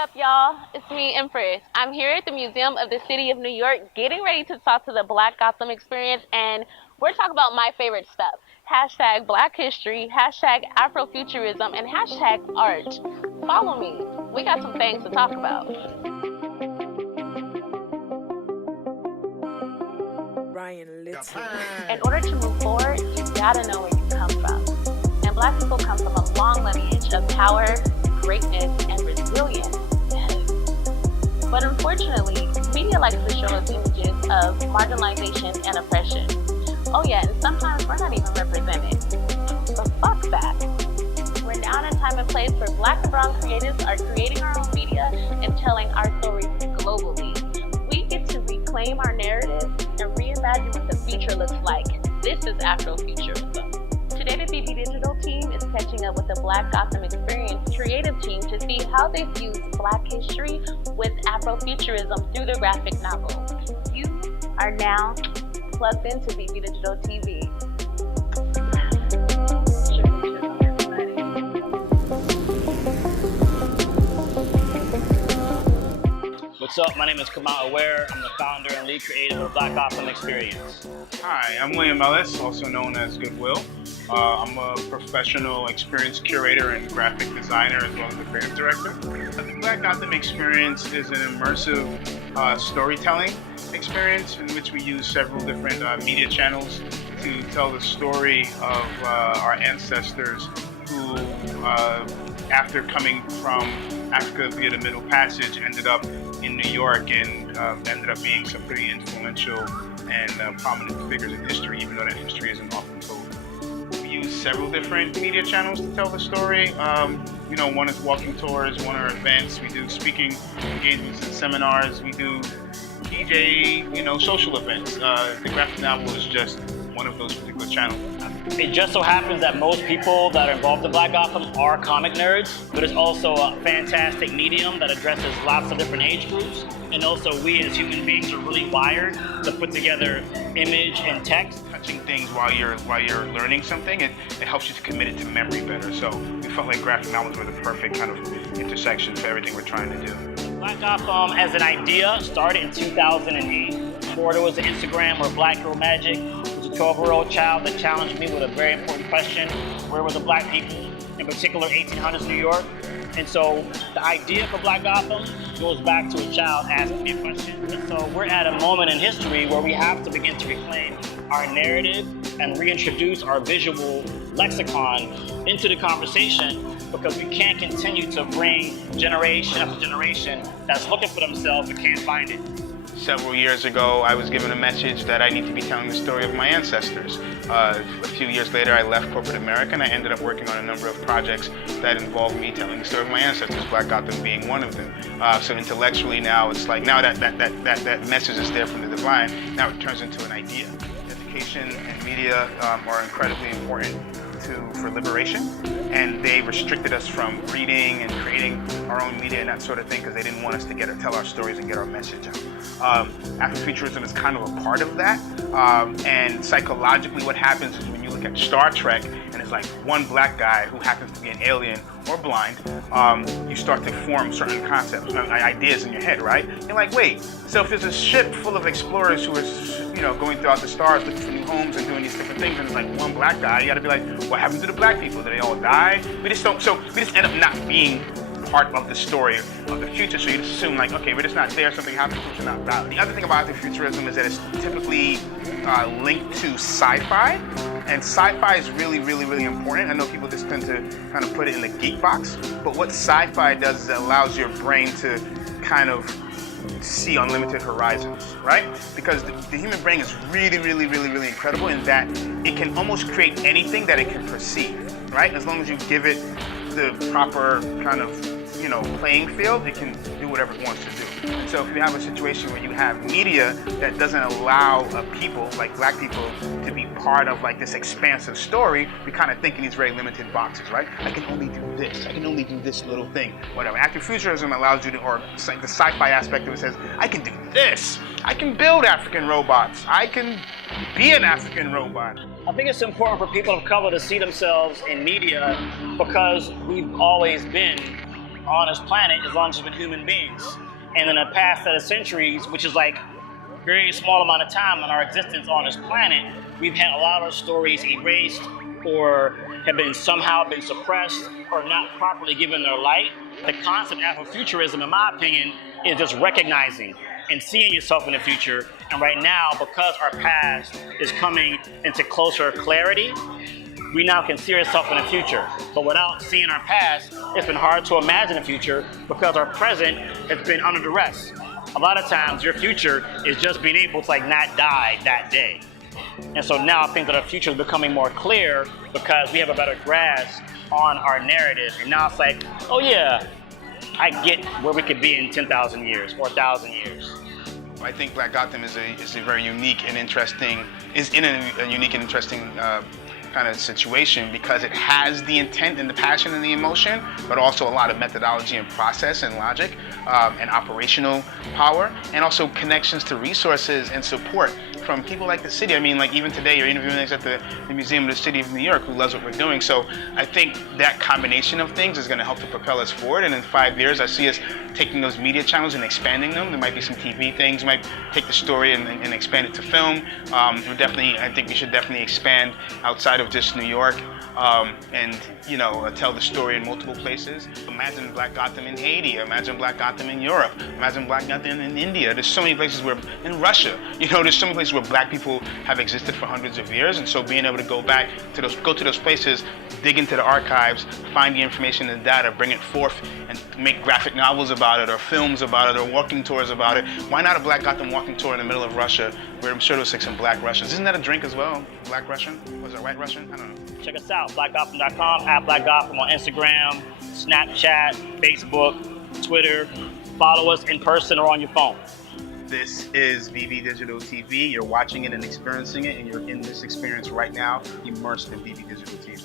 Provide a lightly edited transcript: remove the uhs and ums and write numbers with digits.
up, y'all? It's me, Empress. I'm here at the Museum of the City of New York getting ready to talk to the Black Gotham Experience, and we're talking about my favorite stuff. Hashtag Black History, hashtag Afro-Futurism, and hashtag art. Follow me. We got some things to talk about. In order to move forward, you gotta know where you come from. And Black people come from a long lineage of power, greatness, and resilience. But unfortunately, media likes to show us images of marginalization and oppression. Oh yeah, and sometimes we're not even represented. But fuck that. We're now in a time and place where Black and brown creatives are creating our own media and telling our stories globally. We get to reclaim our narrative and reimagine what the future looks like. This is Afro-Futurism. Today, the BBDigital team is catching up with the Black Gotham Experience creative team to see how they fuse Black history with Afro-Futurism through the graphic novel. You are now plugged into BBDigital TV. What's up? My name is Kamau, Ware. I'm the founder and lead creative of Black Gotham Experience. Hi, I'm William Ellis, also known as Goodwill. I'm a professional experience curator and graphic designer as well as a creative director. The Black Gotham Experience is an immersive storytelling experience in which we use several different media channels to tell the story of our ancestors who, after coming from Africa via the Middle Passage, ended up in New York and ended up being some pretty influential and prominent figures in history, even though that history isn't often told. We use several different media channels to tell the story. One is walking tours, one are events. We do speaking engagements and seminars. We do DJ, social events. The graphic novel is just one of those particular channels. It just so happens that most people that are involved in Black Gotham are comic nerds, but it's also a fantastic medium that addresses lots of different age groups. And also we as human beings are really wired to put together image and text. Touching things while you're learning something, it helps you to commit it to memory better. So we felt like graphic novels were the perfect kind of intersection for everything we're trying to do. Black Gotham as an idea started in 2008. Before there was an Instagram or Black Girl Magic, it was a 12-year-old child that challenged me with a very important question: where were the Black people, in particular 1800s New York? And so the idea for Black Gotham goes back to a child asking me a question. And so we're at a moment in history where we have to begin to reclaim our narrative and reintroduce our visual lexicon into the conversation, because we can't continue to bring generation after generation that's looking for themselves but can't find it. Several years ago, I was given a message that I need to be telling the story of my ancestors. A few years later, I left corporate America and I ended up working on a number of projects that involved me telling the story of my ancestors, Black Gotham being one of them. So intellectually now, it's like, now that message is there from the divine, now it turns into an idea. Education and media are incredibly important for liberation, and they restricted us from reading and creating our own media and that sort of thing because they didn't want us to tell our stories and get our message out. Afro-Futurism is kind of a part of that, and psychologically what happens is when you look at Star Trek and it's like one Black guy who happens to be an alien or blind, you start to form certain concepts, ideas in your head, right? You're like, wait, so if there's a ship full of explorers who are, going throughout the stars looking for new homes and doing these different things, and it's like one Black guy, you gotta be like, what happened to the Black people? Did they all die? We just end up not being part of the story of the future, so you just assume like, okay, we're just not there, something happens, which is not valid. The other thing about Afro-Futurism is that it's typically linked to sci-fi, and sci-fi is really, really, really important. I know people just tend to kind of put it in the geek box, but what sci-fi does is it allows your brain to kind of see unlimited horizons, right? Because the human brain is really, really, really, really incredible in that it can almost create anything that it can perceive, right? As long as you give it the proper kind of, playing field, it can do whatever it wants to do. And so if you have a situation where you have media that doesn't allow people, like Black people, to be part of like this expansive story, we kind of think in these very limited boxes, right? I can only do this. I can only do this little thing, whatever. Afro-Futurism allows you to, or the sci-fi aspect of it says, I can do this. I can build African robots. I can be an African robot. I think it's important for people of color to see themselves in media because we've always been on this planet as long as there's been human beings. And in the past set of centuries, which is like a very small amount of time in our existence on this planet, we've had a lot of our stories erased or have been somehow been suppressed or not properly given their light. The concept of Afro-Futurism, in my opinion, is just recognizing and seeing yourself in the future. And right now, because our past is coming into closer clarity, we now can see ourselves in the future. But without seeing our past, it's been hard to imagine the future because our present has been under duress. A lot of times, your future is just being able to like not die that day. And so now I think that our future is becoming more clear because we have a better grasp on our narrative. And now it's like, oh yeah, I get where we could be in 10,000 years or 1,000 years. I think Black Gotham is a very unique and interesting, is in a unique and interesting kind of situation because it has the intent and the passion and the emotion, but also a lot of methodology and process and logic and operational power, and also connections to resources and support from people like the city. I mean, like even today, you're interviewing us at the Museum of the City of New York, who loves what we're doing. So I think that combination of things is going to help to propel us forward. And in 5 years, I see us taking those media channels and expanding them. There might be some TV things, might take the story and expand it to film. I think we should definitely expand outside of just New York and tell the story in multiple places. Imagine Black Gotham in Haiti. Imagine Black Gotham in Europe. Imagine Black Gotham in India. There's so many places in Russia. There's so many places where Black people have existed for hundreds of years, and so being able to go to those places, dig into the archives, find the information and data, bring it forth, and make graphic novels about it, or films about it, or walking tours about it. Why not a Black Gotham walking tour in the middle of Russia, where I'm sure there's like some Black Russians? Isn't that a drink as well? Black Russian? Was it White Russian? I don't know. Check us out, blackgotham.com, at Black Gotham on Instagram, Snapchat, Facebook, Twitter. Follow us in person or on your phone. This is BBDigital TV. You're watching it and experiencing it, and you're in this experience right now, immersed in BBDigital TV.